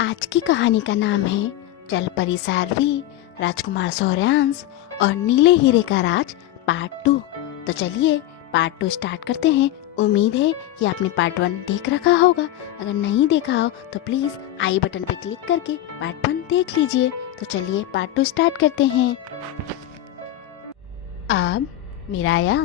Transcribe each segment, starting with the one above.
आज की कहानी का नाम है जलपरी सारवी, राजकुमार सौर्यांश और नीले हीरे का राज पार्ट 2। तो चलिए पार्ट 2 स्टार्ट करते हैं। उम्मीद है कि आपने पार्ट 1 देख रखा होगा। अगर नहीं देखा हो तो प्लीज़ आई बटन पे क्लिक करके पार्ट 1 देख लीजिए। तो चलिए पार्ट 2 स्टार्ट करते हैं। अब मिराया,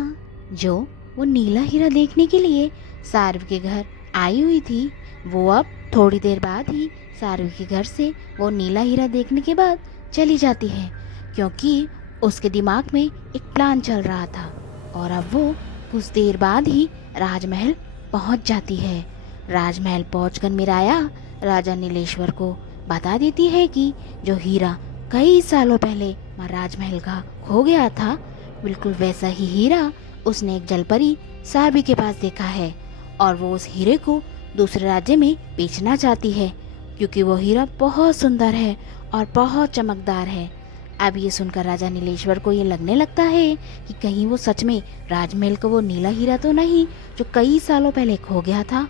जो वो नीला हीरा देखने के लिए सारवी के घर आई हुई थी, वो अब थोड़ी देर बाद ही सारवी के घर से वो नीला हीरा देखने के बाद चली जाती है, क्योंकि उसके दिमाग में एक प्लान चल रहा था। और अब वो कुछ देर बाद ही राजमहल पहुंच जाती है। राजमहल पहुंचकर मिराया राजा नीलेश्वर को बता देती है कि जो हीरा कई सालों पहले राजमहल का खो गया था, बिल्कुल वैसा ही हीरा उसने एक जलपरी सारवी के पास देखा है और वो उस हीरे को दूसरे राज्य में बेचना चाहती है, क्योंकि वो हीरा बहुत सुंदर है और बहुत चमकदार है। अब ये सुनकर राजा नीलेश्वर को ये लगने लगता है कि कहीं वो सच में राजमहल का वो नीला हीरा तो नहीं जो कई सालों पहले खो गया था।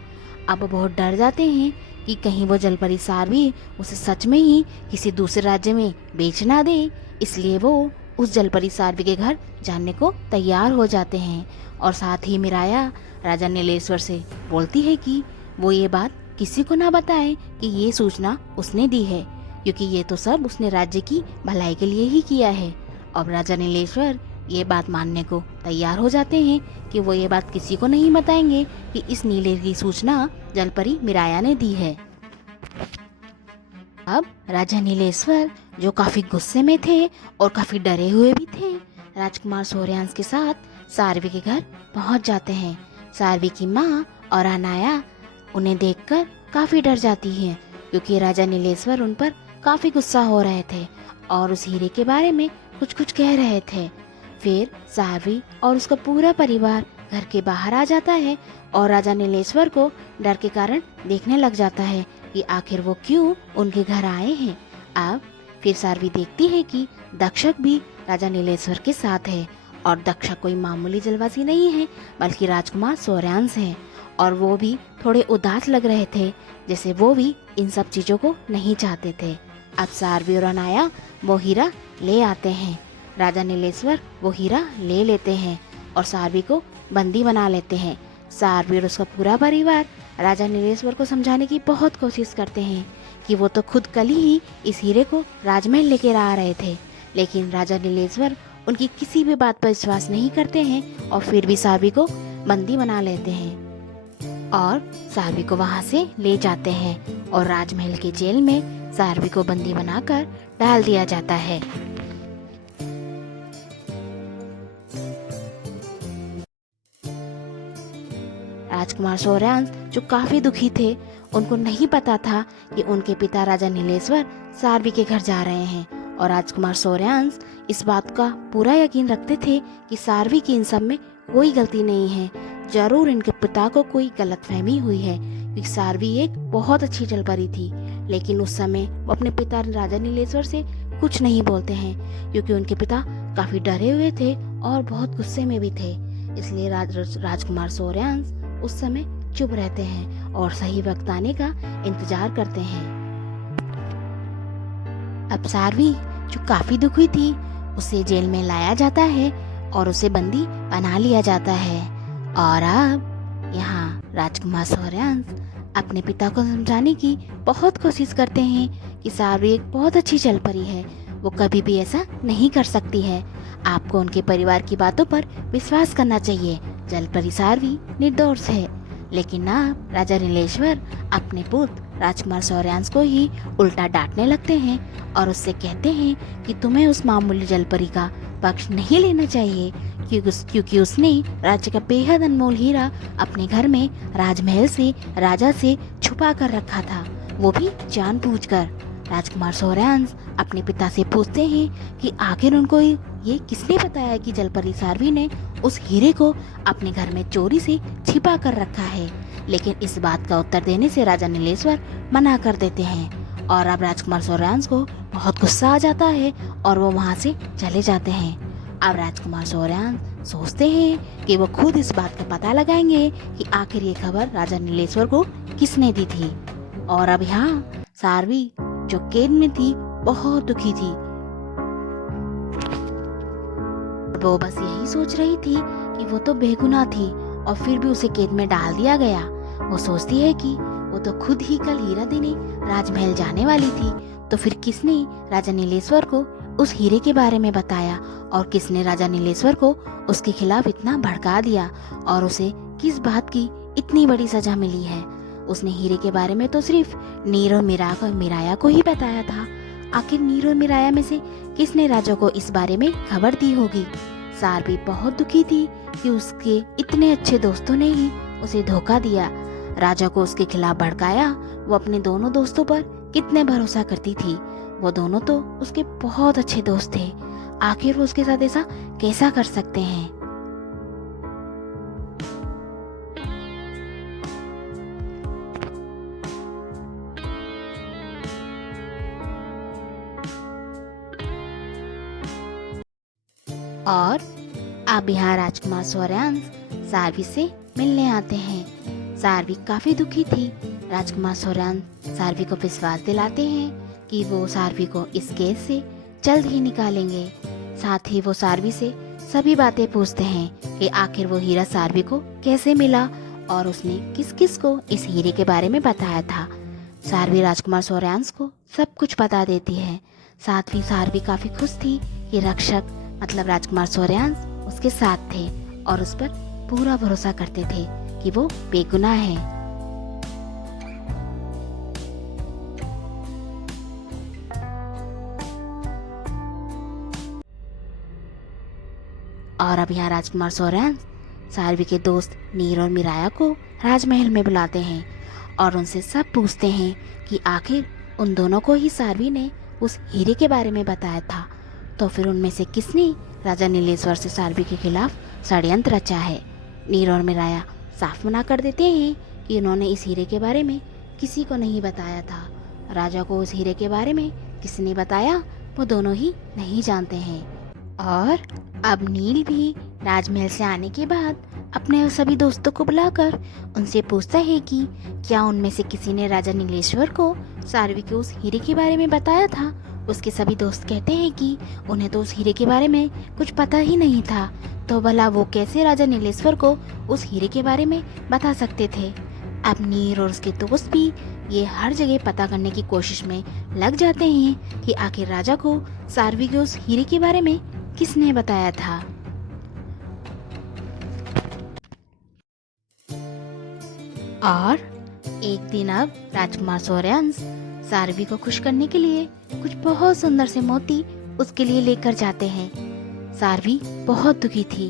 अब वो बहुत डर जाते हैं कि कहीं वो जलपरी सारवी उसे सच में ही किसी दूसरे राज्य में बेच ना दे। इसलिए वो उस जलपरी सारवी के घर जाने को तैयार हो जाते हैं। और साथ ही मिराया राजा नीलेश्वर से बोलती है कि वो ये बात किसी को ना बताए कि ये सूचना उसने दी है, क्योंकि ये तो सब उसने राज्य की भलाई के लिए ही किया है। अब राजा नीलेश्वर ये बात मानने को तैयार हो जाते हैं कि वो ये बात किसी को नहीं बताएंगे कि इस नीले की सूचना जलपरी मिराया ने दी है। अब राजा नीलेश्वर, जो काफी गुस्से में थे और काफी डरे हुए भी थे, राजकुमार सौर्यांश के साथ सारवी के घर पहुंच जाते हैं। सारवी की माँ और अनाया उन्हें देखकर काफी डर जाती हैं, क्योंकि राजा नीलेश्वर उन पर काफी गुस्सा हो रहे थे और उस हीरे के बारे में कुछ कुछ कह रहे थे। फिर सारवी और उसका पूरा परिवार घर के बाहर आ जाता है और राजा नीलेश्वर को डर के कारण देखने लग जाता है कि आखिर वो क्यों उनके घर आए हैं। अब फिर सारवी देखती है कि दक्षक भी राजा नीलेश्वर के साथ है, और दक्षक कोई मामूली जलवासी नहीं है बल्कि राजकुमार सौर्यांश है। और वो भी थोड़े उदास लग रहे थे, जैसे वो भी इन सब चीजों को नहीं चाहते थे। अब सारवी और अनाया वो हीरा ले आते हैं। राजा नीलेश्वर वो हीरा ले लेते हैं और सारवी को बंदी बना लेते हैं। सारवी और उसका पूरा परिवार राजा नीलेश्वर को समझाने की बहुत कोशिश करते हैं कि वो तो खुद कल ही इस हीरे को राजमहल लेकर आ रहे थे, लेकिन राजा नीलेश्वर उनकी किसी भी बात पर विश्वास नहीं करते हैं और फिर भी सारवी को बंदी बना लेते हैं और सारवी को वहां से ले जाते हैं और राजमहल के जेल में सारवी को बंदी बनाकर डाल दिया जाता है। राजकुमार सौर्यांश, जो काफी दुखी थे, उनको नहीं पता था कि उनके पिता राजा नीलेश्वर सारवी के घर जा रहे हैं। और राजकुमार सौर्यांश इस बात का पूरा यकीन रखते थे कि सारवी की इन सब में कोई गलती नहीं है। जरूर इनके पिता को कोई गलतफहमी हुई है, क्योंकि सारवी एक बहुत अच्छी जलपरी थी। लेकिन उस समय वो अपने पिता राजा नीलेश्वर से कुछ नहीं बोलते हैं, क्योंकि उनके पिता काफी डरे हुए थे और बहुत गुस्से में भी थे। इसलिए राजकुमार सौर्यांश उस समय चुप रहते हैं और सही वक्त आने का इंतजार करते हैं। अब सारवी, जो काफी दुखी थी, उसे जेल में लाया जाता है और उसे बंदी बना लिया जाता है। और अब यहाँ राजकुमार सौर्यांश अपने पिता को समझाने की बहुत कोशिश करते हैं कि सारवी एक बहुत अच्छी जलपरी है, वो कभी भी ऐसा नहीं कर सकती है। आपको उनके परिवार की बातों पर विश्वास करना चाहिए। जलपरी सारवी निर्दोष है। लेकिन आप राजा नीलेश्वर अपने पुत्र राजकुमार सौर्यांश को ही उल्टा डांटने लगते हैं और उससे कहते हैं कि तुम्हें उस मामूली जलपरी का पक्ष नहीं लेना चाहिए, क्योंकि उसने राज्य का बेहद अनमोल हीरा अपने घर में राजमहल से राजा से छुपा कर रखा था, वो भी जानबूझकर। राजकुमार सौर्यांश अपने पिता से पूछते हैं कि आखिर उनको ये किसने बताया कि जलपरी सारवी ने उस हीरे को अपने घर में चोरी से छिपा कर रखा है। लेकिन इस बात का उत्तर देने से राजा नीलेश्वर मना कर देते हैं और अब राजकुमार सौर्यांश को बहुत गुस्सा आ जाता है और वो वहाँ से चले जाते हैं। अब राजकुमार सौर्यांश सोचते हैं कि वो खुद इस बात का पता लगाएंगे कि आखिर ये खबर राजा नीलेश्वर को किसने दी थी। और अब यहाँ सारवी जो कैद में थी बहुत दुखी थी। वो बस यही सोच रही थी कि वो तो बेगुनाह थी और फिर भी उसे कैद में डाल दिया गया। वो सोचती है कि वो तो खुद ही कल हीरा देने राजमहल जाने वाली थी, तो फिर किसने राजा नीलेश्वर को उस हीरे के बारे में बताया और किसने राजा नीलेश्वर को उसके खिलाफ इतना भड़का दिया और उसे किस बात की इतनी बड़ी सजा मिली है। उसने हीरे के बारे में तो सिर्फ नीर और मिराया को ही बताया था। आखिर नीर और मिराया में से किसने राजा को इस बारे में खबर दी होगी। सारवी बहुत दुखी थी कि उसके इतने अच्छे दोस्तों ने ही उसे धोखा दिया, राजा को उसके खिलाफ भड़काया। वो अपने दोनों दोस्तों पर कितने भरोसा करती थी। वो दोनों तो उसके बहुत अच्छे दोस्त थे। आखिर वो उसके साथ ऐसा कैसा कर सकते हैं। और अब यहाँ राजकुमार सौर्यांश सारवी से मिलने आते हैं। सारवी काफी दुखी थी। राजकुमार सौर्यांश सारवी को विश्वास दिलाते हैं कि वो सारवी को इस केस से जल्द ही निकालेंगे। साथ ही वो सारवी से सभी बातें पूछते हैं कि आखिर वो हीरा सारवी को कैसे मिला और उसने किस किस को इस हीरे के बारे में बताया था। सारवी राजकुमार सौर्यांश को सब कुछ बता देती है। साथ ही सारवी काफी खुश थी कि रक्षक मतलब राजकुमार सौर्यांश उसके साथ थे और उस पर पूरा भरोसा करते थे कि वो बेगुनाह है। और अब यहाँ राजकुमार सौर्यांश सारवी के दोस्त नीर और मिराया को राजमहल में बुलाते हैं और उनसे सब पूछते हैं कि आखिर उन दोनों को ही सारवी ने उस हीरे के बारे में बताया था, तो फिर उनमें से किसने राजा नीलेश्वर से सारवी के खिलाफ षड्यंत्र रचा है। नीर और मिराया साफ मना कर देते हैं कि उन्होंने इस हीरे के बारे में किसी को नहीं बताया था। राजा को उस हीरे के बारे में किसने बताया वो दोनों ही नहीं जानते हैं। और अब नील भी राजमहल से आने के बाद अपने सभी दोस्तों को बुलाकर उनसे पूछता है कि क्या उनमें से किसी ने राजा नीलेश्वर को सारवी के उस हीरे के बारे में बताया था। उसके सभी दोस्त कहते हैं कि उन्हें तो उस हीरे के बारे में कुछ पता ही नहीं था, तो भला वो कैसे राजा नीलेश्वर को उस हीरे के बारे में बता सकते थे। अब नीर और उसके दोस्त भी ये हर जगह पता करने की कोशिश में लग जाते हैं कि आखिर राजा को सारवी के उस हीरे के बारे में किसने बताया था। और एक दिन अब राजकुमार सौर्यांश सारवी को खुश करने के लिए कुछ बहुत सुंदर से मोती उसके लिए लेकर जाते हैं। सारवी बहुत दुखी थी।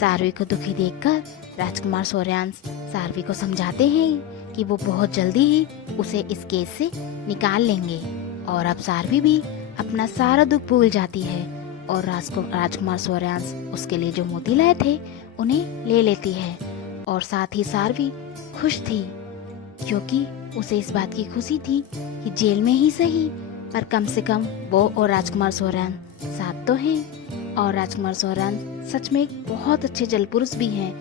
सारवी को दुखी देखकर राजकुमार सौर्यांश सारवी को समझाते हैं कि वो बहुत जल्दी ही उसे इस केस से निकाल लेंगे। और अब सारवी भी अपना सारा दुख भूल जाती है और राजकुमार सौर्यांश उसके लिए जो मोती लाए थे उन्हें ले लेती है। और साथ ही सारवी खुश थी क्योंकि उसे इस बात की खुशी थी कि जेल में ही सही पर कम से कम वो और राजकुमार सौर्यांश साथ तो हैं। और राजकुमार सौर्यांश सच में एक बहुत अच्छे जलपुरुष भी हैं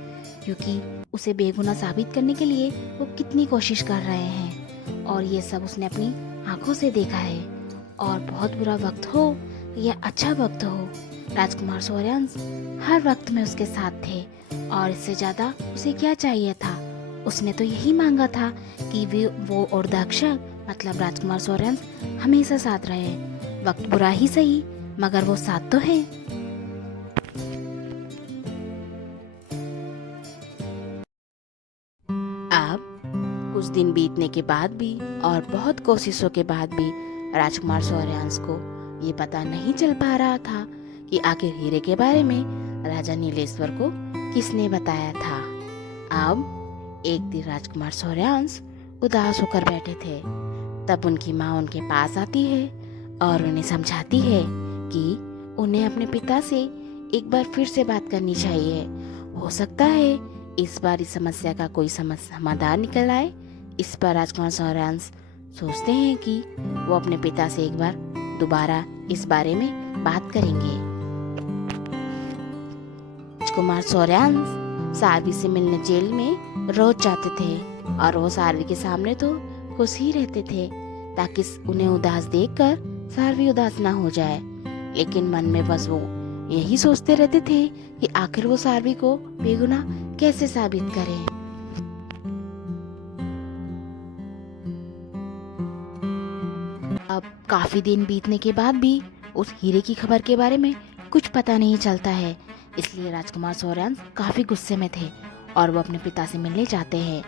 क्योंकि उसे बेगुनाह साबित करने के लिए वो कितनी कोशिश कर रहे हैं और ये सब उसने अपनी आंखों से देखा है। और बहुत बुरा वक्त हो या अच्छा वक्त हो, राजकुमार सौर्यांश हर वक्त में उसके साथ थे। और इससे ज्यादा उसे क्या चाहिए था। उसने तो यही मांगा था कि वो और दक्षक मतलब राजकुमार सौर्यांश हमेशा साथ रहे। वक्त बुरा ही सही मगर वो साथ तो है। अब कुछ दिन बीतने के बाद भी और बहुत कोशिशों के बाद भी राजकुमार सौर्यांश को ये पता नहीं चल पा रहा था कि आखिर हीरे के बारे में राजा नीलेश्वर को किसने बताया था। अब एक दिन राजकुमार सौर्यांश उदास होकर बैठे थे। तब उनकी माँ उनके पास आती है और उन्हें समझाती है कि उन्हें अपने पिता से एक बार फिर से बात करनी चाहिए। हो सकता है इस बार इस समस्या का कोई समाधान निकल आए। इस पर राजकुमार सौर्यांश सोचते हैं कि वो अपने पिता से एक बार दोबारा इस बारे में बात करेंगे। राजकुमार सौर्यांश सारवी से मिलने जेल में रोज जाते थे और वो सारवी के सामने तो खुश ही रहते थे ताकि उन्हें उदास देखकर सारवी उदास ना हो जाए। लेकिन मन में बस वो यही सोचते रहते थे कि आखिर वो सारवी को बेगुनाह कैसे साबित करें। अब काफी दिन बीतने के बाद भी उस हीरे की खबर के बारे में कुछ पता नहीं चलता है। इसलिए राजकुमार सौर्यांश काफी गुस्से में थे और वो अपने पिता से मिलने जाते हैं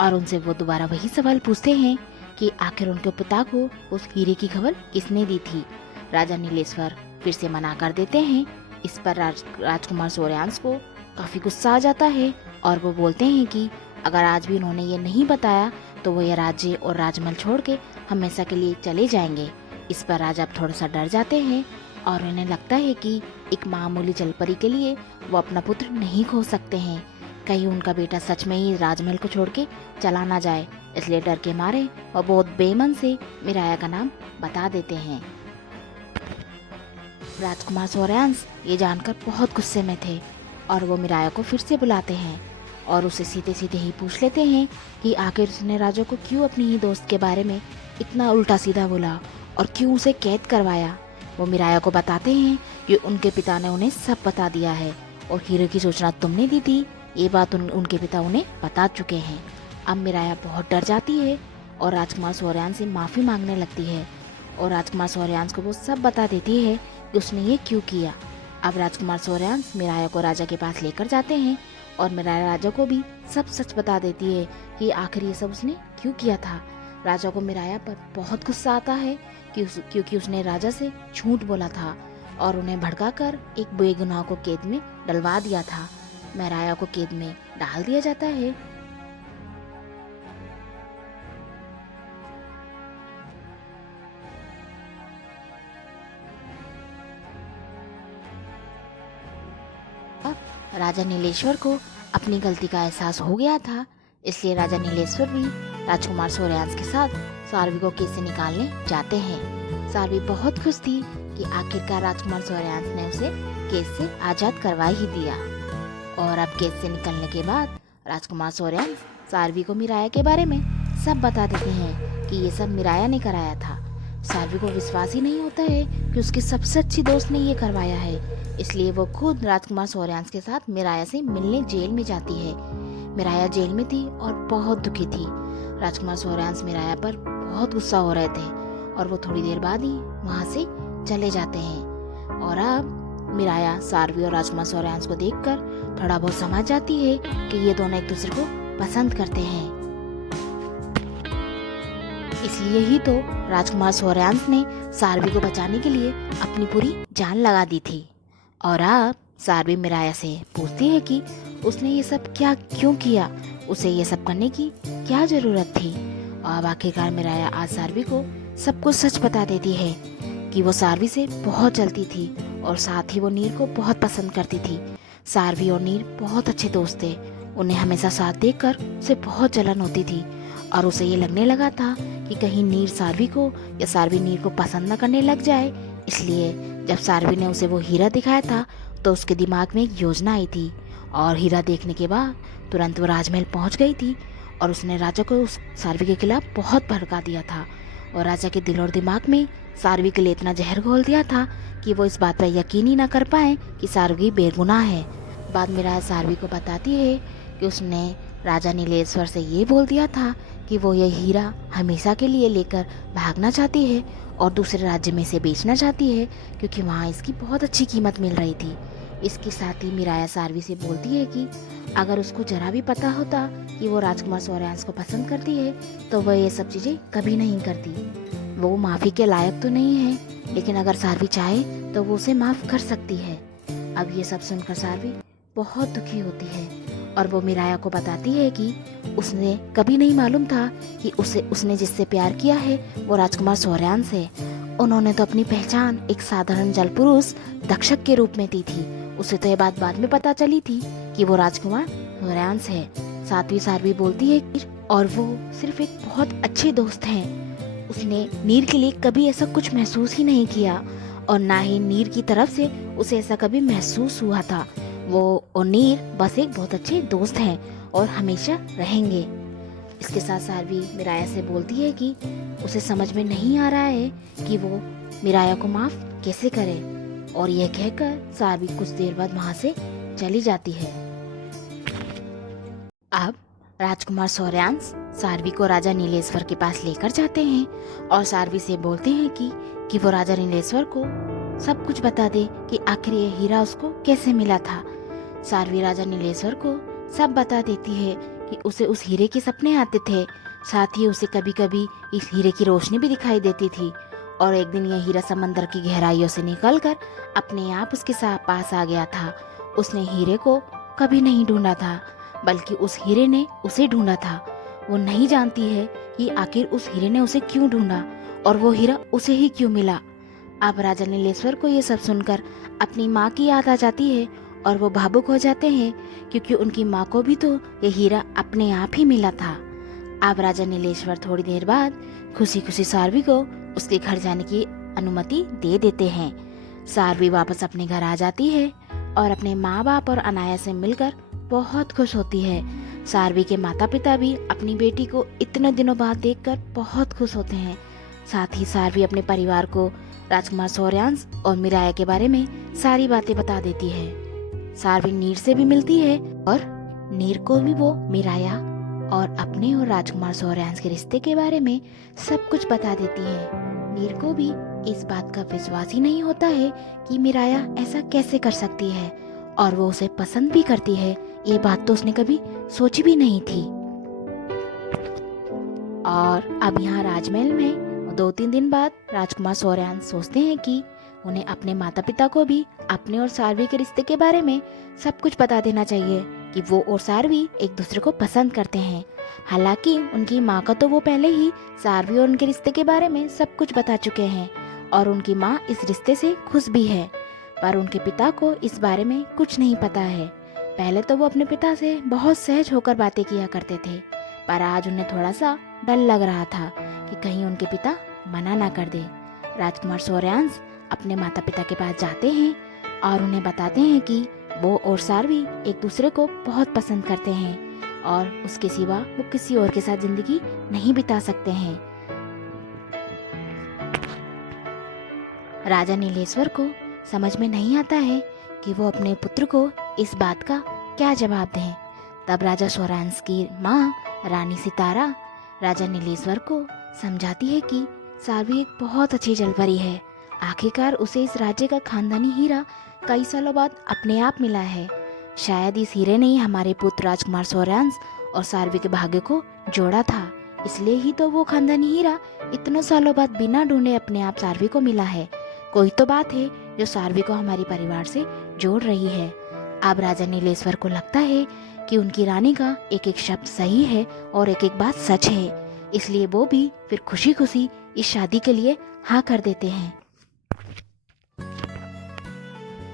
और उनसे वो दोबारा वही सवाल पूछते हैं कि आखिर उनके पिता को उस हीरे की खबर किसने दी थी। राजा नीलेश्वर फिर से मना कर देते हैं। इस पर राजकुमार सौर्यांश को काफी गुस्सा आ जाता है और वो बोलते हैं कि अगर आज भी उन्होंने ये नहीं बताया तो वो ये राज्य और राजमहल छोड़ के हमेशा के लिए चले जाएंगे। इस पर राजा अब थोड़ा सा डर जाते हैं और उन्हें लगता है कि एक मामूली जलपरी के लिए वो अपना पुत्र नहीं खो सकते हैं। कहीं उनका बेटा सच में ही राजमहल को छोड़ के चला ना जाए, इसलिए डर के मारे वो बहुत बेमन से मिराया का नाम बता देते हैं। राजकुमार सौर्यांश ये जानकर बहुत गुस्से में थे और वो मिराया को फिर से बुलाते हैं और उसे सीधे सीधे ही पूछ लेते हैं कि आखिर उसने राजा को क्यों अपनी ही दोस्त के बारे में इतना उल्टा सीधा बोला और क्यों उसे कैद करवाया। वो मिराया को बताते हैं कि उनके पिता ने उन्हें सब बता दिया है और हीरे की सूचना तुमने दी थी, ये बात उनके पिता उन्हें बता चुके हैं। अब मिराया बहुत डर जाती है और राजकुमार सौर्यांश से माफ़ी मांगने लगती है और राजकुमार सौर्यांश को वो सब बता देती है कि उसने ये क्यों किया। अब राजकुमार सौर्यांश मिराया को राजा के पास लेकर जाते हैं और मिराया राजा को भी सब सच बता देती है कि आखिर ये सब उसने क्यों किया था। राजा को मिराया पर बहुत गुस्सा आता है क्योंकि उसने राजा से झूठ बोला था और उन्हें भड़काकर एक बेगुनाह को कैद में डलवा दिया था। मिराया को कैद में डाल दिया जाता है। अब राजा नीलेश्वर को अपनी गलती का एहसास हो गया था, इसलिए राजा नीलेश्वर भी राजकुमार सौर्यांश के साथ सारवी को कैद से निकालने जाते हैं। सारवी बहुत खुश थी कि आखिरकार राजकुमार सौर्यांश ने उसे कैद से आजाद करवा ही दिया। और अब कैद से निकलने के बाद राजकुमार सौर्यांश सारवी को मिराया के बारे में सब बता देते हैं कि ये सब मिराया ने कराया था। सारवी को विश्वास ही नहीं होता है कि उसकी सबसे अच्छी दोस्त ने ये करवाया है, इसलिए वो खुद राजकुमार सौर्यांश के साथ मिराया से मिलने जेल में जाती है। मिराया जेल में थी और बहुत दुखी थी। राजकुमार सौर्यांश मिराया पर बहुत गुस्सा हो रहे थे और वो थोड़ी देर बाद ही वहाँ से चले जाते हैं। और अब मिराया सारवी और राजकुमार सौर्यांश को देखकर थोड़ा बहुत समझ जाती है कि ये दोनों एक दूसरे को पसंद करते हैं। इसलिए ही तो राजकुमार सौर्यांश ने सारवी को बचाने के लिए अपनी पूरी जान लगा दी थी। और अब सारवी मिराया से पूछती है कि उसने ये सब क्यों किया, उसे ये सब करने की क्या जरूरत थी। और अब आखिरकार मिराया आज सारवी को सब कुछ सच बता देती है कि वो सारवी से बहुत जलती थी और साथ ही वो नीर को बहुत पसंद करती थी। सारवी और नीर बहुत अच्छे दोस्त थे। उन्हें हमेशा साथ देखकर उसे बहुत जलन होती थी और उसे ये लगने लगा था कि कहीं नीर सारवी को या सारवी नीर को पसंद न करने लग जाए। इसलिए जब सारवी ने उसे वो हीरा दिखाया था तो उसके दिमाग में एक योजना आई थी और हीरा देखने के बाद तुरंत वो राजमहल पहुंच गई थी और उसने राजा को उस सारवी के खिलाफ बहुत भड़का दिया था और राजा के दिल और दिमाग में सारवी के लिए इतना जहर घोल दिया था कि वो इस बात पर यकीन ही ना कर पाए कि सारवी बेगुनाह है। बाद में राजा सारवी को बताती है कि उसने राजा नीलेश्वर से ये बोल दिया था कि वो ये हीरा हमेशा के लिए लेकर भागना चाहती है और दूसरे राज्य में से बेचना चाहती है क्योंकि वहाँ इसकी बहुत अच्छी कीमत मिल रही थी। इसके साथ ही मिराया सारवी से बोलती है कि अगर उसको जरा भी पता होता कि वो राजकुमार सौर्यांश को पसंद करती है तो वह ये सब चीज़ें कभी नहीं करती। वो माफ़ी के लायक तो नहीं है, लेकिन अगर सारवी चाहे तो वो उसे माफ़ कर सकती है। अब ये सब सुनकर सारवी बहुत दुखी होती है और वो मिराया को बताती है कि उसने कभी नहीं मालूम था कि उसने जिससे प्यार किया है वो राजकुमार सौर्यांश है। उन्होंने तो अपनी पहचान एक साधारण जलपुरुष दक्षक के रूप में दी थी। उसे तो ये बात बाद में पता चली थी कि वो राजकुमार सौर्यांश है। साथ ही सारवी बोलती है कि और वो सिर्फ एक बहुत अच्छे दोस्त हैं। उसने नीर के लिए कभी ऐसा कुछ महसूस ही नहीं किया और ना ही नीर की तरफ से उसे ऐसा कभी महसूस हुआ था। वो और नीर बस एक बहुत अच्छे दोस्त हैं और हमेशा रहेंगे। इसके साथ सारवी मिराया से बोलती है कि उसे समझ में नहीं आ रहा है कि वो मिराया को माफ कैसे करे, और यह कहकर सारवी कुछ देर बाद वहां से चली जाती है। अब राजकुमार सौर्यांश सारवी को राजा नीलेश्वर के पास लेकर जाते हैं और सारवी से बोलते हैं कि वो राजा नीलेश्वर को सब कुछ बता दे कि आखिर ये हीरा उसको कैसे मिला था। सारवी राजा नीलेश्वर को सब बता देती है कि उसे उस हीरे के सपने आते थे, साथ ही उसे कभी कभी इस हीरे की रोशनी भी दिखाई देती थी, और एक दिन यह हीरा समंदर की गहराइयों से निकलकर अपने आप उसके पास आ गया था। उसने हीरे को कभी नहीं ढूंढा था, बल्कि उस हीरे ने उसे ढूंढा था। वो नहीं जानती है कि आखिर उस हीरे ने उसे क्यों ढूंढा और वो हीरा उसे ही क्यों मिला। अब राजा नीलेश्वर को ये सब सुनकर अपनी माँ की याद आ जाती है और वो भावुक हो जाते हैं, क्योंकि उनकी माँ को भी तो ये हीरा अपने आप ही मिला था। अब राजा नीलेश्वर थोड़ी देर बाद खुशी खुशी सारवी को उसके घर जाने की अनुमति दे देते हैं। सारवी वापस अपने घर आ जाती है और अपने माँ बाप और अनाया से मिलकर बहुत खुश होती है। सारवी के माता पिता भी अपनी बेटी को इतने दिनों बाद देखकर बहुत खुश होते हैं। साथ ही सारवी अपने परिवार को राजकुमार सौर्यांश और मिराया के बारे में सारी बातें बता देती है। सारवी नीर से भी मिलती है और नीर को भी वो मिराया और अपने और राजकुमार सौर्यांश के रिश्ते के बारे में सब कुछ बता देती है। नीर को भी इस बात का विश्वास ही नहीं होता है कि मिराया ऐसा कैसे कर सकती है, और वो उसे पसंद भी करती है। ये बात तो उसने कभी सोची भी नहीं थी। और अब यहाँ राजमहल में 2-3 दिन बाद राजकुमार सौर्यांश सोचते हैं कि उन्हें अपने माता पिता को भी अपने और सारवी के रिश्ते के बारे में सब कुछ बता देना चाहिए कि वो और सारवी एक दूसरे को पसंद करते हैं। हालांकि उनकी माँ का तो वो पहले ही सारवी और उनके रिश्ते के बारे में सब कुछ बता चुके हैं और उनकी माँ इस रिश्ते से खुश भी है, पर उनके पिता को इस बारे में कुछ नहीं पता है। पहले तो वो अपने पिता से बहुत सहज होकर बातें किया करते थे, पर आज उन्हें थोड़ा सा डर लग रहा था कि कहीं उनके पिता मना ना कर दे। राजकुमार सौर्यांश अपने माता पिता के पास जाते हैं और उन्हें बताते हैं कि वो और सारवी एक दूसरे को बहुत पसंद करते हैं और उसके सिवा वो किसी और के साथ जिंदगी नहीं बिता सकते हैं। राजा नीलेश्वर को समझ में नहीं आता है कि वो अपने पुत्र को इस बात का क्या जवाब दें। तब राजा सौर्यांश की माँ रानी सितारा राजा नीलेश्वर को समझाती है कि सारवी एक बहुत अच्छी जलपरी है। आखिरकार उसे इस राज्य का खानदानी हीरा कई सालों बाद अपने आप मिला है। शायद इस हीरे ने ही हमारे पुत्र राजकुमार सौर्यांश और सारवी के भाग्य को जोड़ा था, इसलिए ही तो वो खानदानी हीरा इतने सालों बाद बिना ढूंढे अपने आप सारवी को मिला है। कोई तो बात है जो सारवी को हमारे परिवार से जोड़ रही है। अब राजा नीलेश्वर को लगता है कि उनकी रानी का एक एक शब्द सही है और एक एक बात सच है, इसलिए वो भी फिर खुशी खुशी इस शादी के लिए हाँ कर देते हैं।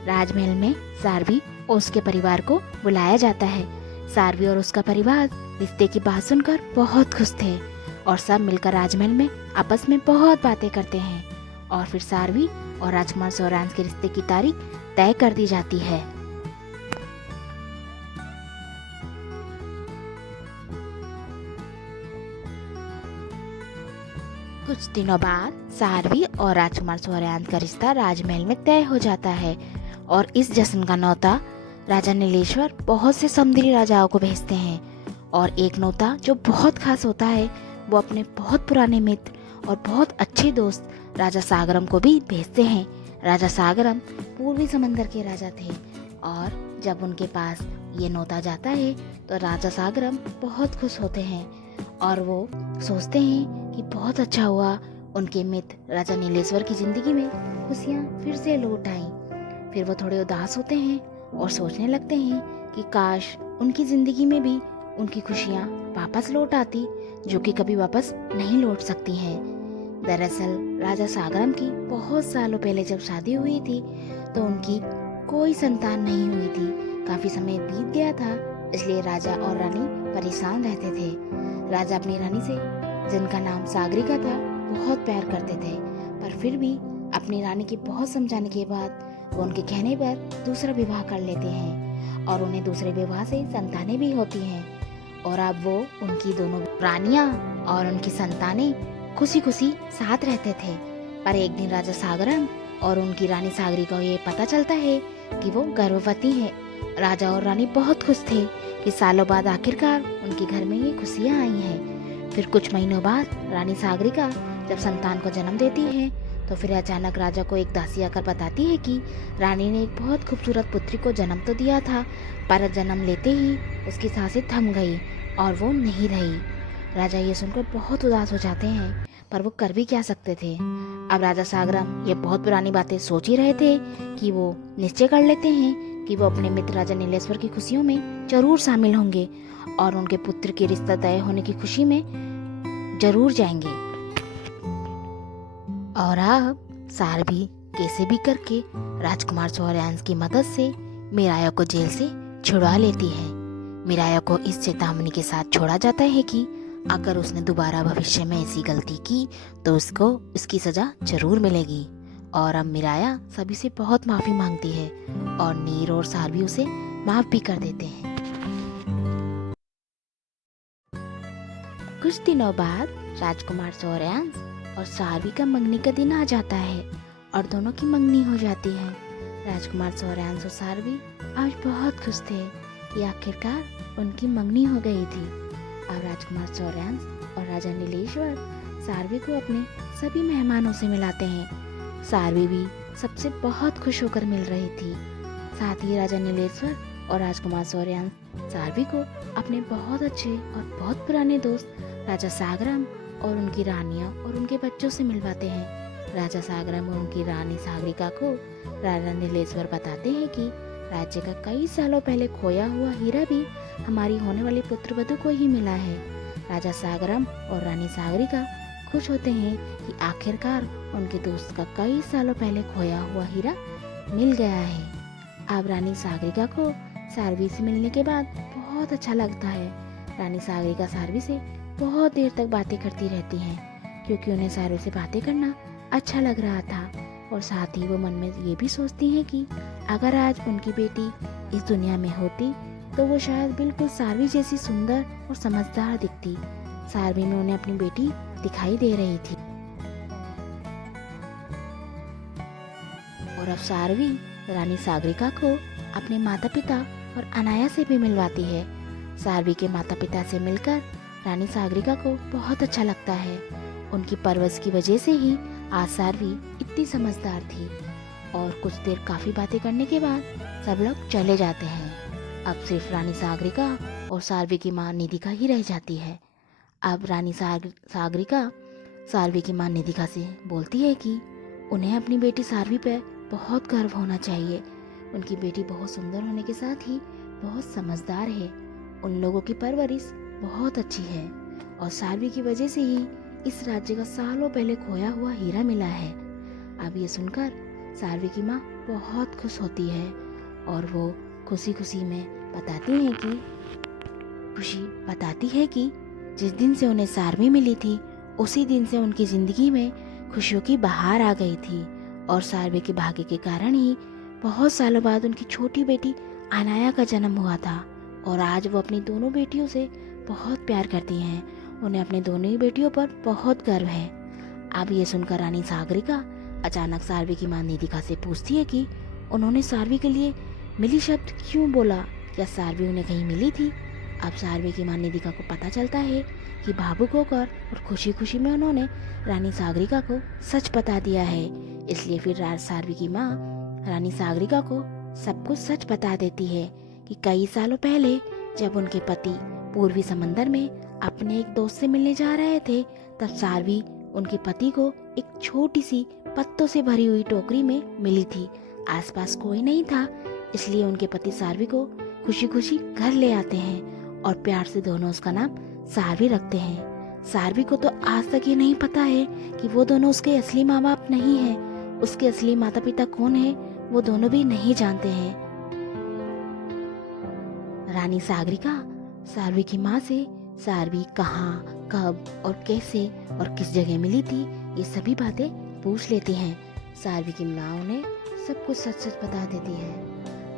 राजमहल में सारवी और उसके परिवार को बुलाया जाता है। सारवी और उसका परिवार रिश्ते की बात सुनकर बहुत खुश थे और सब मिलकर राजमहल में आपस में बहुत बातें करते हैं और फिर सारवी और राजकुमार सौर्यांश के रिश्ते की तारीख तय कर दी जाती है। कुछ दिनों बाद सारवी और राजकुमार सौर्यांश का रिश्ता राजमहल में तय हो जाता है और इस जश्न का न्योता राजा नीलेश्वर बहुत से समुद्री राजाओं को भेजते हैं, और एक न्योता जो बहुत खास होता है वो अपने बहुत पुराने मित्र और बहुत अच्छे दोस्त राजा सागरम को भी भेजते हैं। राजा सागरम पूर्वी समंदर के राजा थे और जब उनके पास ये न्योता जाता है तो राजा सागरम बहुत खुश होते हैं और वो सोचते हैं कि बहुत अच्छा हुआ उनके मित्र राजा नीलेश्वर की जिंदगी में खुशियाँ फिर से लौट आईं। फिर वो थोड़े उदास होते हैं और सोचने लगते हैं कि काश उनकी जिंदगी में भी उनकी खुशियाँ वापस लौट आती, जो कि कभी वापस नहीं लौट सकती हैं। दरअसल राजा सागरम की बहुत सालों पहले जब शादी हुई थी तो उनकी कोई संतान नहीं हुई थी। काफी समय बीत गया था, इसलिए राजा और रानी परेशान रहते थे। राजा अपनी रानी से, जिनका नाम सागरिका था, बहुत प्यार करते थे, पर फिर भी अपनी रानी की बहुत समझाने के बाद वो उनके कहने पर दूसरा विवाह कर लेते हैं और उन्हें दूसरे विवाह से संतानें भी होती हैं। और अब वो उनकी दोनों रानियां और उनकी संतानें खुशी खुशी साथ रहते थे। पर एक दिन राजा सागरम और उनकी रानी सागरी को ये पता चलता है कि वो गर्भवती है। राजा और रानी बहुत खुश थे कि सालों बाद आखिरकार उनके घर में ये खुशियाँ आई हैं। फिर कुछ महीनों बाद रानी सागरिका जब संतान को जन्म देती है तो फिर अचानक राजा को एक दासी आकर बताती है कि रानी ने एक बहुत खूबसूरत पुत्री को जन्म तो दिया था, पर जन्म लेते ही उसकी सांसें थम गई और वो नहीं रही। राजा ये सुनकर बहुत उदास हो जाते हैं, पर वो कर भी क्या सकते थे। अब राजा सागरम ये बहुत पुरानी बातें सोच ही रहे थे कि वो निश्चय कर लेते हैं कि वो अपने मित्र राजा नीलेश्वर की खुशियों में जरूर शामिल होंगे और उनके पुत्र की रिश्ता तय होने की खुशी में जरूर जाएंगे। और अब सारभी कैसे भी करके राजकुमार सौर्यांश की मदद से मीराया को जेल से छुड़वा लेती है। मीराया को इस चेतावनी के साथ छोड़ा जाता है कि अगर उसने दोबारा भविष्य में ऐसी गलती की तो उसको उसकी सजा जरूर मिलेगी। और अब मीराया सभी से बहुत माफी मांगती है और नीर और सारभी उसे माफ भी कर देते हैं। कुछ दिनों बाद राजकुमार सौर्यांश और सारभी का मंगनी का दिन आ जाता है और दोनों की मंगनी हो जाती है। राजकुमार सौर्यांश और सारभी आज बहुत खुश थे कि आखिरकार उनकी मंगनी हो गई थी। अब राजकुमार सौर्यांश और राजा नीलेश्वर सारभी को अपने सभी मेहमानों से मिलाते हैं। सारभी भी सबसे बहुत खुश होकर मिल रही थी। साथ ही राजा नीलेश्वर और राजकुमार सौर्यांश सारभी को अपने बहुत अच्छे और बहुत पुराने दोस्त राजा सागरम और उनकी रानियां और उनके बच्चों से मिलवाते हैं। राजा सागरम और उनकी रानी सागरिका को राजा नीलेश्वर बताते हैं कि राज्य का कई सालों पहले खोया हुआ हीरा भी हमारी होने वाली पुत्रवधू को ही मिला है। राजा सागरम और रानी सागरिका खुश होते हैं कि आखिरकार उनके दोस्त का कई सालों पहले खोया हुआ हीरा मिल गया है। अब रानी सागरिका को सारभी से मिलने के बाद बहुत अच्छा लगता है। रानी सागरिका सारभी से बहुत देर तक बातें करती रहती हैं क्योंकि उन्हें सारभी से बातें करना अच्छा लग रहा था। और साथ ही वो मन में ये भी सोचती हैं कि अगर आज उनकी बेटी इस दुनिया में होती तो वो शायद बिल्कुल सारभी जैसी सुंदर और समझदार दिखती। सारभी में उन्हें अपनी बेटी दिखाई दे रही थी। और अब सारभी रानी सागरिका को अपने माता पिता और अनाया से भी मिलवाती है। सारभी के माता पिता से मिलकर रानी सागरिका को बहुत अच्छा लगता है। उनकी परवरिश की वजह से ही आज सारभी इतनी समझदार थी। और कुछ देर काफी बातें करने के बाद सब लोग चले जाते हैं। अब सिर्फ रानी सागरिका और सारभी की माँ निधिका ही रह जाती है। अब रानी सागरिका सारभी की माँ निधिका से बोलती है कि उन्हें अपनी बेटी सारभी पर बहुत गर्व होना चाहिए। उनकी बेटी बहुत सुंदर होने के साथ ही बहुत समझदार है। उन लोगों की परवरिश बहुत अच्छी है और सारभी की वजह से ही इस राज्य का सालों पहले खोया हुआ हीरा मिला है। अब ये सुनकर सारभी की माँ बहुत खुश होती है और वो खुशी खुशी में बताती है कि जिस दिन से उन्हें सारभी मिली थी उसी दिन से उनकी जिंदगी में खुशियों की बहार आ गई थी। और सारभी के भाग्य के कारण ही बहुत सालों बाद उनकी छोटी बेटी अनाया का जन्म हुआ था। और आज वो अपनी दोनों बेटियों से बहुत प्यार करती हैं। उन्हें अपनी दोनों ही बेटियों पर बहुत गर्व है। अब ये सुनकर रानी सागरिका अचानक सारभी की माँ निधिका से पूछती है कि उन्होंने सारभी के लिए मिली शब्द क्यों बोला, क्या सारभी उन्हें कहीं मिली थी। अब सारभी की माँ निधिका को पता चलता है कि भावुक होकर और खुशी खुशी में उन्होंने रानी सागरिका को सच बता दिया है। इसलिए फिर सारभी की माँ रानी सागरिका को सब कुछ सच बता देती है कि कई सालों पहले जब उनके पति पूर्वी समंदर में अपने एक दोस्त से मिलने जा रहे थे तब सारभी उनके पति को एक छोटी सी पत्तों से भरी हुई टोकरी में मिली थी। आसपास कोई नहीं था, इसलिए उनके पति सारभी को खुशी खुशी घर ले आते हैं और प्यार से दोनों उसका नाम सारभी रखते हैं। सारभी को तो आज तक ये नहीं पता है कि वो दोनों उसके असली माँ बाप नहीं है। उसके असली माता पिता कौन है वो दोनों भी नहीं जानते हैं। रानी सागरिका सारभी की माँ से सारभी कहाँ, कब और कैसे और किस जगह मिली थी ये सभी बातें पूछ लेती हैं। सारभी की माँ उन्हें सब कुछ सच सच बता देती है।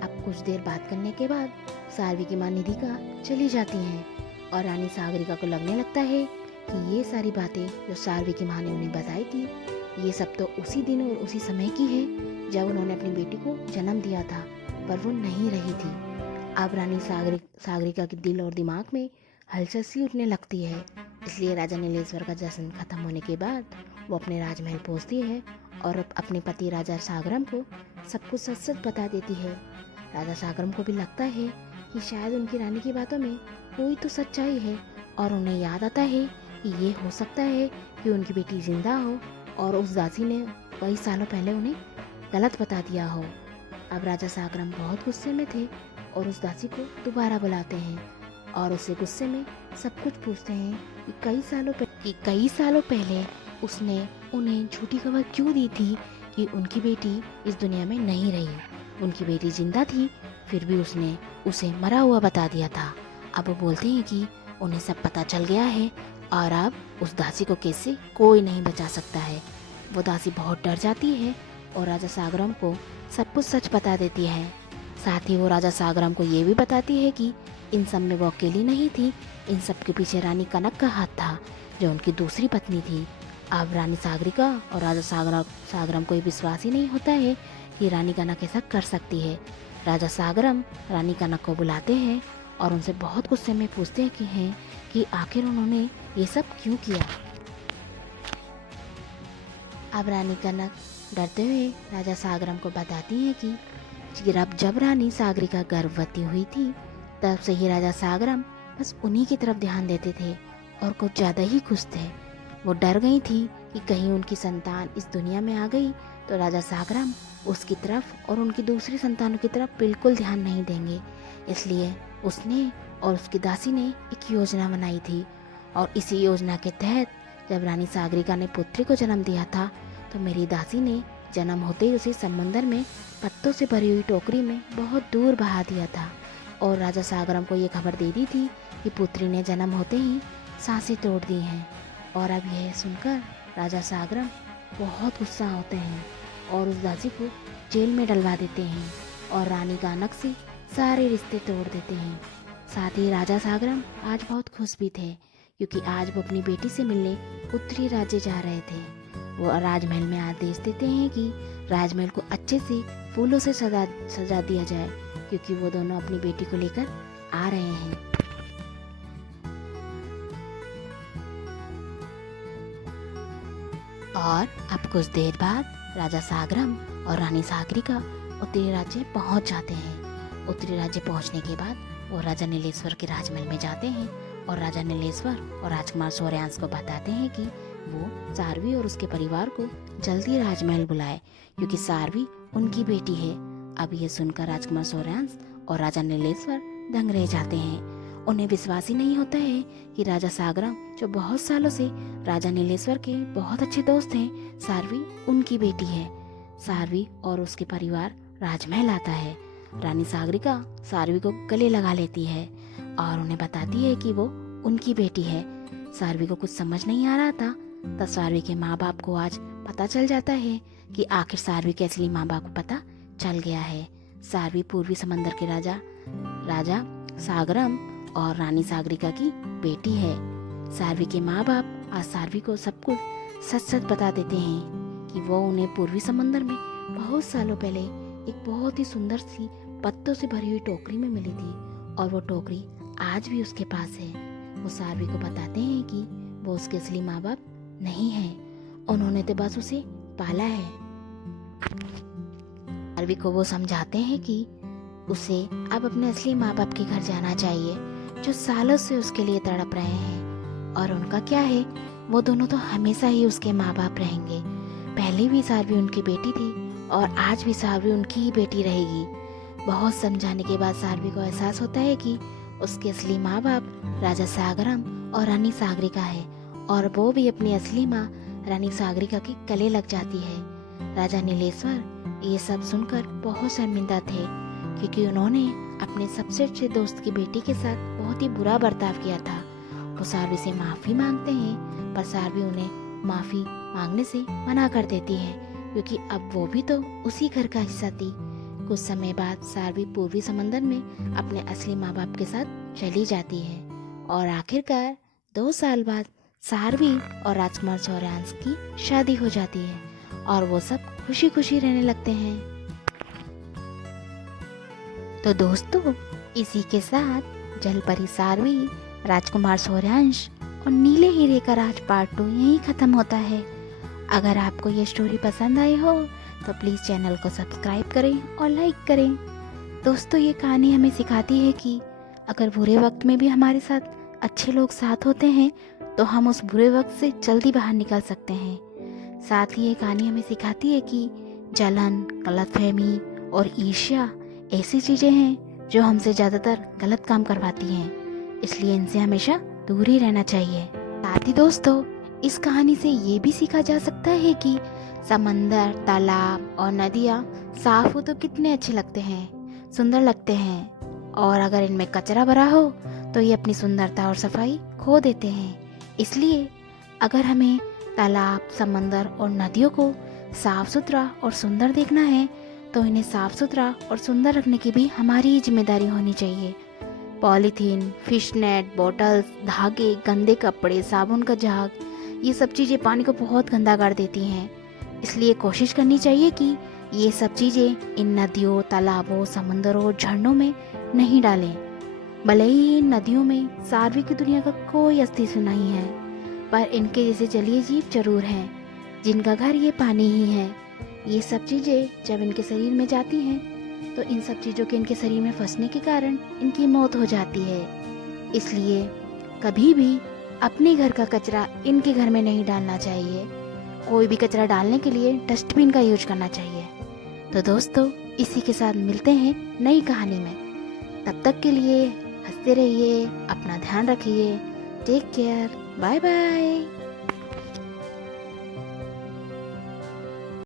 अब कुछ देर बात करने के बाद सारभी की माँ निधिका चली जाती हैं और रानी सागरिका को लगने लगता है कि ये सारी बातें जो सारवी की माँ ने उन्हें बताई थी, ये सब तो उसी दिन और उसी समय की है जब उन्होंने अपनी बेटी को जन्म दिया था, पर वो नहीं रही थी। अब रानी सागरिका के दिल और दिमाग में हलचल सी उठने लगती है। इसलिए राजा नीलेश्वर का जश्न खत्म होने के बाद वो अपने राजमहल पहुंचती है और अपने पति राजा सागरम को सब कुछ सच सच बता देती है। राजा सागरम को भी लगता है कि शायद उनकी रानी की बातों में कोई तो सच्चाई है, और उन्हें याद आता है कि ये हो सकता है कि उनकी बेटी जिंदा हो और उस दासी ने कई सालों पहले उन्हें गलत बता दिया हो। अब राजा सागरम बहुत गुस्से में थे और उस दासी को दोबारा बुलाते हैं और उससे गुस्से में सब कुछ पूछते हैं कि कई सालों पहले उसने उन्हें झूठी खबर क्यों दी थी कि उनकी बेटी इस दुनिया में नहीं रही। उनकी बेटी जिंदा थी, फिर भी उसने उसे मरा हुआ बता दिया था। अब वो बोलते हैं कि उन्हें सब पता चल गया है और अब उस दासी को कैसे कोई नहीं बचा सकता है। वो दासी बहुत डर जाती है और राजा सागरम को सब कुछ सच बता देती है। साथ ही वो राजा सागरम को ये भी बताती है कि इन सब में वो अकेली नहीं थी, इन सब के पीछे रानी कनक का हाथ था जो उनकी दूसरी पत्नी थी। अब रानी सागरिका और राजा सागरम को ये विश्वास ही नहीं होता है कि रानी कनक ऐसा कर सकती है। राजा सागरम रानी कनक को बुलाते हैं और उनसे बहुत गुस्से में पूछते हैं कि आखिर उन्होंने ये सब क्यों किया। अब रानी कनक डरते हुए राजा सागरम को बताती है कि जब रानी सागरिका गर्भवती हुई थी तब से ही राजा सागरम बस उन्हीं की तरफ ध्यान देते थे और कुछ ज़्यादा ही खुश थे। वो डर गई थी कि कहीं उनकी संतान इस दुनिया में आ गई तो राजा सागरम उसकी तरफ और उनकी दूसरी संतानों की तरफ बिल्कुल ध्यान नहीं देंगे। इसलिए उसने और उसकी दासी ने एक योजना बनाई थी और इसी योजना के तहत जब रानी सागरिका ने पुत्री को जन्म दिया था तो मेरी दासी ने जन्म होते ही उसे समंदर में पत्तों से भरी हुई टोकरी में बहुत दूर बहा दिया था और राजा सागरम को ये खबर दे दी थी कि पुत्री ने जन्म होते ही सांसें तोड़ दी हैं। और अब यह सुनकर राजा सागरम बहुत गुस्सा होते हैं और उस दासी को जेल में डलवा देते हैं और रानी कनक से सारे रिश्ते तोड़ देते हैं। साथ ही राजा सागरम आज बहुत खुश भी थे क्योंकि आज वो अपनी बेटी से मिलने उत्तरी राज्य जा रहे थे। वो राजमहल में आदेश देते हैं कि राजमहल को अच्छे से फूलों से सजा दिया जाए क्योंकि वो दोनों अपनी बेटी को लेकर आ रहे हैं। और अब कुछ देर बाद राजा सागरम और रानी सागरिका उत्तरी राज्य पहुंच जाते हैं। उत्तरी राज्य पहुंचने के बाद वो राजा नीलेश्वर के राजमहल में जाते हैं और राजा नीलेश्वर और राजकुमार सूर्यांश को बताते हैं कि वो सारवी और उसके परिवार को जल्दी राजमहल बुलाए क्योंकि सारवी उनकी बेटी है। अब ये सुनकर राजकुमार सूर्यांश और राजा नीलेश्वर दंग रह जाते हैं। उन्हें विश्वास ही नहीं होता है कि राजा सागरम जो बहुत सालों से राजा नीलेश्वर के बहुत अच्छे दोस्त हैं, सारवी उनकी बेटी है। सारवी और उसके परिवार राजमहल आता है। रानी सागरिका सारवी को गले लगा लेती है और उन्हें बताती है कि वो उनकी बेटी है। सारवी को कुछ समझ नहीं आ रहा था, तब सारवी के माँ बाप को आज पता चल जाता है कि आखिर सारवी के असली माँ बाप को पता चल गया है। सारवी पूर्वी समंदर के राजा सागरम और रानी सागरिका की बेटी है। सारवी के माँ बाप आज सारवी को सब कुछ सच सच बता देते हैं कि वो उन्हें पूर्वी समंदर में बहुत सालों पहले एक बहुत ही सुंदर सी पत्तों से भरी हुई टोकरी में मिली थी और वो टोकरी आज भी उसके पास है। वो सारवी को बताते हैं कि वो उसके असली माँ बाप नहीं है, उन्होंने तो बस उसे पाला है। सारवी को वो समझाते हैं कि उसे अब अपने असली माँ बाप के घर जाना चाहिए जो सालों से उसके लिए तड़प रहे हैं। और उनका क्या है, वो दोनों तो हमेशा ही उसके माँ बाप रहेंगे। पहले भी सारवी उनकी बेटी थी और आज भी सारवी उनकी ही बेटी रहेगी। बहुत समझाने के बाद सारवी को एहसास होता है कि उसके असली माँ बाप राजा सागरम और रानी सागरिका है और वो भी अपनी असली माँ रानी सागरिका के गले लग जाती है। राजा नीलेश्वर ये सब सुनकर बहुत शर्मिंदा थे क्योंकि उन्होंने अपने सबसे अच्छे दोस्त की बेटी के साथ बहुत ही बुरा बर्ताव किया था। वो सारवी से माफ़ी मांगते हैं पर सारवी उन्हें माफ़ी मांगने से मना कर देती है क्योंकि अब वो भी तो उसी घर का हिस्सा थी। कुछ समय बाद सारवी पूर्वी समंदर में अपने असली माँ बाप के साथ चली जाती है और आखिरकार 2 साल बाद सारवी और राजकुमार सौर्यांश की शादी हो जाती है और वो सब खुशी खुशी रहने लगते हैं। तो दोस्तों, इसी के साथ जलपरी सारवी, राजकुमार सौर्यांश और नीले हीरे का राज पार्ट 2 यहीं ख़त्म होता है। अगर आपको ये स्टोरी पसंद आई हो तो प्लीज़ चैनल को सब्सक्राइब करें और लाइक करें। दोस्तों, ये कहानी हमें सिखाती है कि अगर बुरे वक्त में भी हमारे साथ अच्छे लोग साथ होते हैं तो हम उस बुरे वक्त से जल्दी बाहर निकल सकते हैं। साथ ही ये कहानी हमें सिखाती है कि जलन, गलतफहमी और ईर्ष्या ऐसी चीज़ें हैं जो हमसे ज़्यादातर गलत काम करवाती हैं, इसलिए इनसे हमेशा दूर ही रहना चाहिए। साथ ही दोस्तों, इस कहानी से ये भी सीखा जा सकता है कि समंदर, तालाब और नदियाँ साफ हो तो कितने अच्छे लगते हैं, सुंदर लगते हैं, और अगर इनमें कचरा भरा हो तो ये अपनी सुंदरता और सफाई खो देते हैं। इसलिए अगर हमें तालाब, समंदर और नदियों को साफ सुथरा और सुंदर देखना है तो इन्हें साफ सुथरा और सुंदर रखने की भी हमारी ही जिम्मेदारी होनी चाहिए। पॉलीथीन, फिश नेट, बॉटल्स, धागे, गंदे कपड़े, साबुन का झाग, ये सब चीज़ें पानी को बहुत गंदा कर देती हैं। इसलिए कोशिश करनी चाहिए कि ये सब चीज़ें इन नदियों, तालाबों, समंदरों, झरनों में नहीं डालें। भले ही इन नदियों में सारवी की दुनिया का कोई अस्तित्व नहीं है, पर इनके जैसे जलीय जीव जरूर हैं जिनका घर ये पानी ही है। ये सब चीज़ें जब इनके शरीर में जाती हैं तो इन सब चीज़ों के इनके शरीर में फंसने के कारण इनकी मौत हो जाती है। इसलिए कभी भी अपने घर का कचरा इनके घर में नहीं डालना चाहिए। कोई भी कचरा डालने के लिए डस्टबिन का यूज करना चाहिए। तो दोस्तों, इसी के साथ मिलते हैं नई कहानी में। तब तक के लिए हंसते रहिए, अपना ध्यान रखिए। Take care, bye bye.